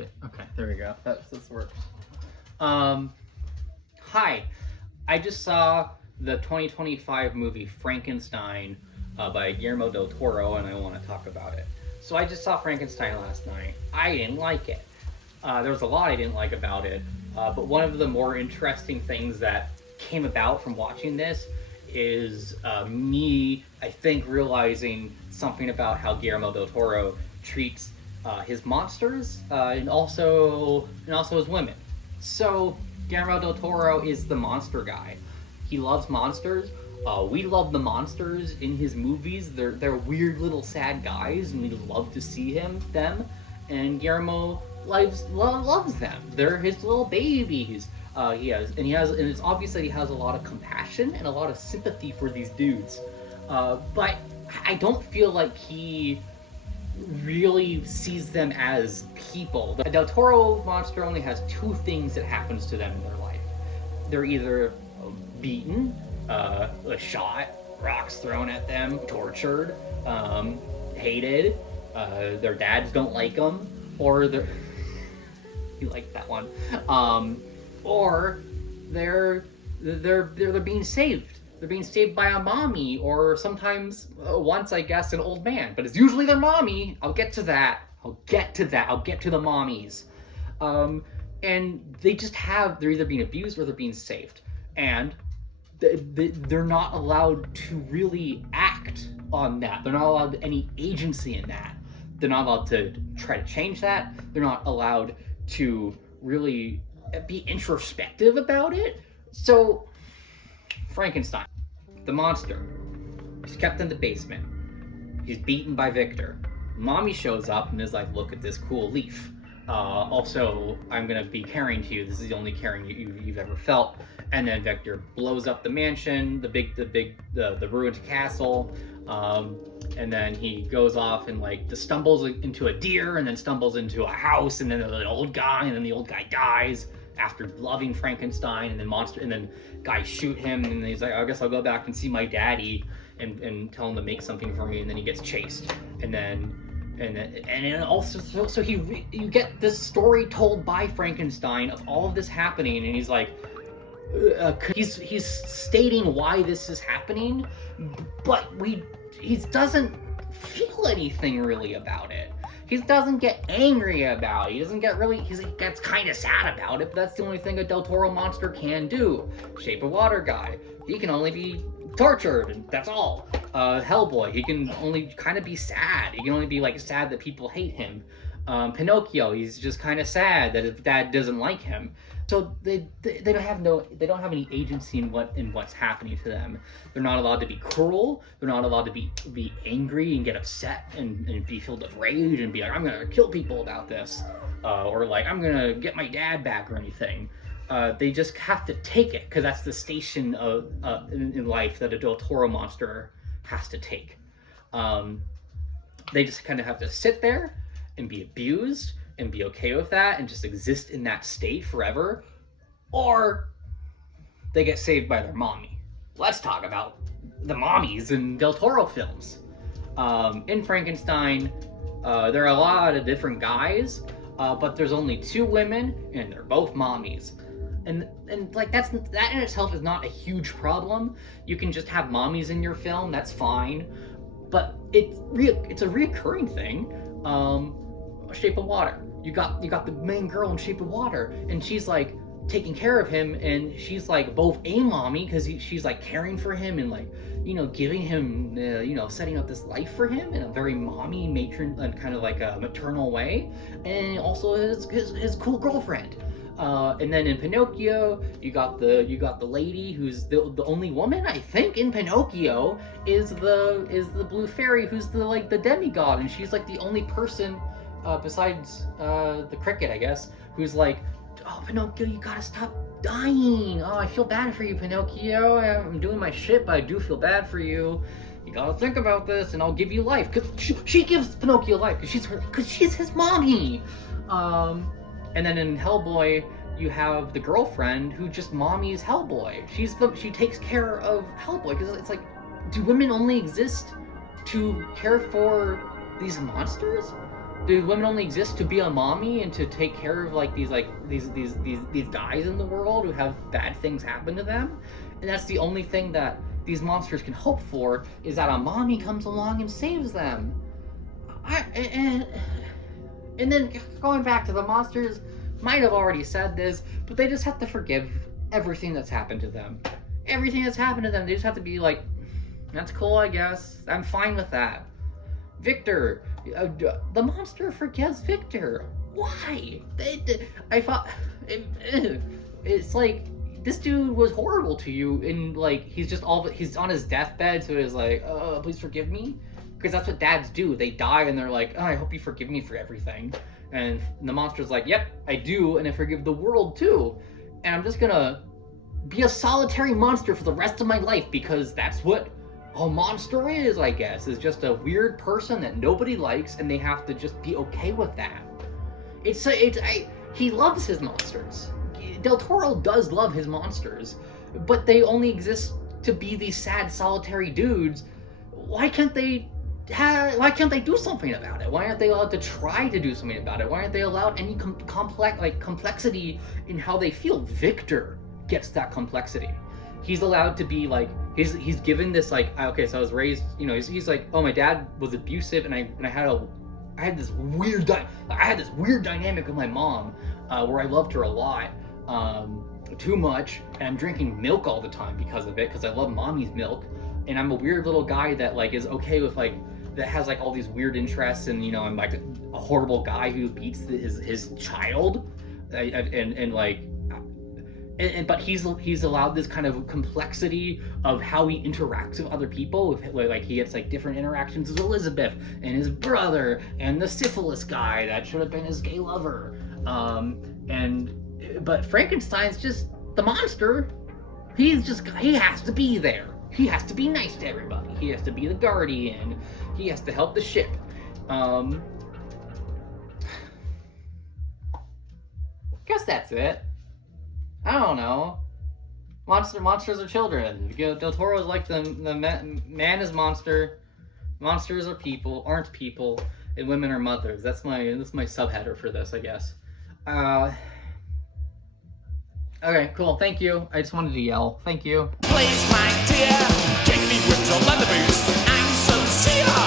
shit. Okay, there we go. This works. Hi. I just saw the 2025 movie Frankenstein by Guillermo del Toro, and I want to talk about it. So I just saw Frankenstein last night. I didn't like it. There was a lot I didn't like about it, but one of the more interesting things that came about from watching this is me, I think, realizing something about how Guillermo del Toro treats his monsters and also his women. So Guillermo del Toro is the monster guy. He loves monsters. We love the monsters in his movies. They're weird little sad guys, and we love to see them. And Guillermo loves them. They're his little babies. And it's obvious that he has a lot of compassion and a lot of sympathy for these dudes. But I don't feel like he really sees them as people. The Del Toro monster only has two things that happens to them in their life. They're either beaten, shot, rocks thrown at them, tortured, hated, their dads don't like them, or they're you like that one, or they're being saved. They're being saved by a mommy, or sometimes once, I guess, an old man. But it's usually their mommy. I'll get to that. I'll get to the mommies. And they just they're either being abused or they're being saved. And they're not allowed to really act on that. They're not allowed any agency in that. They're not allowed to try to change that. They're not allowed to really be introspective about it. So, Frankenstein, the monster, he's kept in the basement. He's beaten by Victor. Mommy shows up and is like, look at this cool leaf. Also, I'm gonna be caring to you. This is the only caring you've ever felt. And then Victor blows up the mansion, the ruined castle. And then he goes off and just stumbles into a deer, and then stumbles into a house, and then an old guy, and then the old guy dies after loving Frankenstein, and then guys shoot him, and he's like, I guess I'll go back and see my daddy and tell him to make something for me, and then he gets chased, and then also so you get this story told by Frankenstein of all of this happening, and he's like, he's stating why this is happening, but he doesn't feel anything really about it. He doesn't get angry about it. He gets kind of sad about it, but that's the only thing a Del Toro monster can do. Shape of Water guy, he can only be tortured, and that's all. Hellboy, he can only kind of be sad. He can only be sad that people hate him. Pinocchio, he's just kind of sad that his dad doesn't like him. So they don't have any agency in what's happening to them. They're not allowed to be cruel. They're not allowed to be angry and get upset and be filled with rage and be like, I'm gonna kill people about this, or I'm gonna get my dad back or anything. They just have to take it because that's the station in life that a Del Toro monster has to take. They just kind of have to sit there and be abused and be okay with that and just exist in that state forever, or they get saved by their mommy. Let's talk about the mommies in Del Toro films. In Frankenstein, there are a lot of different guys, but there's only two women, and they're both mommies. And that in itself is not a huge problem. You can just have mommies in your film, that's fine. But it's a reoccurring thing. Shape of Water. You got the main girl in Shape of Water, and she's taking care of him, and she's both a mommy because she's caring for him and giving him setting up this life for him in a very mommy matron and kind of a maternal way, and also his cool girlfriend. And then in Pinocchio, you got the lady who's the only woman I think in Pinocchio is the blue fairy who's the demigod, and she's the only person besides the cricket, I guess, who's oh, Pinocchio, you gotta stop dying. Oh, I feel bad for you, Pinocchio. I'm doing my shit, but I do feel bad for you. You gotta think about this, and I'll give you life. Cause she gives Pinocchio life, cause she's his mommy. And then in Hellboy, you have the girlfriend who just mommies Hellboy. She takes care of Hellboy, because it's do women only exist to care for these monsters? Do women only exist to be a mommy and to take care of like these guys in the world who have bad things happen to them? And that's the only thing that these monsters can hope for, is that a mommy comes along and saves them. And then going back to the monsters, might have already said this, but they just have to forgive everything that's happened to them. Everything that's happened to them, they just have to be like, that's cool, I guess. I'm fine with that. Victor, the monster forgives Victor. Why? I thought it's like, this dude was horrible to you, and like he's on his deathbed, so he's like, please forgive me, because that's what dads do. They die and they're like, I hope you forgive me for everything. And the monster's like, yep, I do, and I forgive the world too. And I'm just gonna be a solitary monster for the rest of my life, because that's what a monster is, I guess. Is just a weird person that nobody likes, and they have to just be okay with that. He loves his monsters. Del Toro does love his monsters, but they only exist to be these sad, solitary dudes. Why can't they do something about it? Why aren't they allowed to try to do something about it? Why aren't they allowed any complexity in how they feel? Victor gets that complexity. He's allowed to be like, he's given this like, okay, so I was raised, he's like, oh, my dad was abusive, and I had this weird dynamic with my mom, where I loved her a lot, too much, and I'm drinking milk all the time because of it, because I love mommy's milk, and I'm a weird little guy that like is okay with like, that has like all these weird interests, and I'm like a horrible guy who beats his child, but he's allowed this kind of complexity of how he interacts with other people. Like he gets like different interactions with Elizabeth and his brother and the syphilis guy that should have been his gay lover. But Frankenstein's just the monster. He has to be there. He has to be nice to everybody. He has to be the guardian. He has to help the ship. Guess that's it. I don't know. Monsters are children. Del Toro's like the man is monster. Monsters are people, aren't people, and women are mothers. That's my subheader for this, I guess. Okay, cool. Thank you. I just wanted to yell. Thank you. Please, my dear, take me with your leather boots. I'm sincere.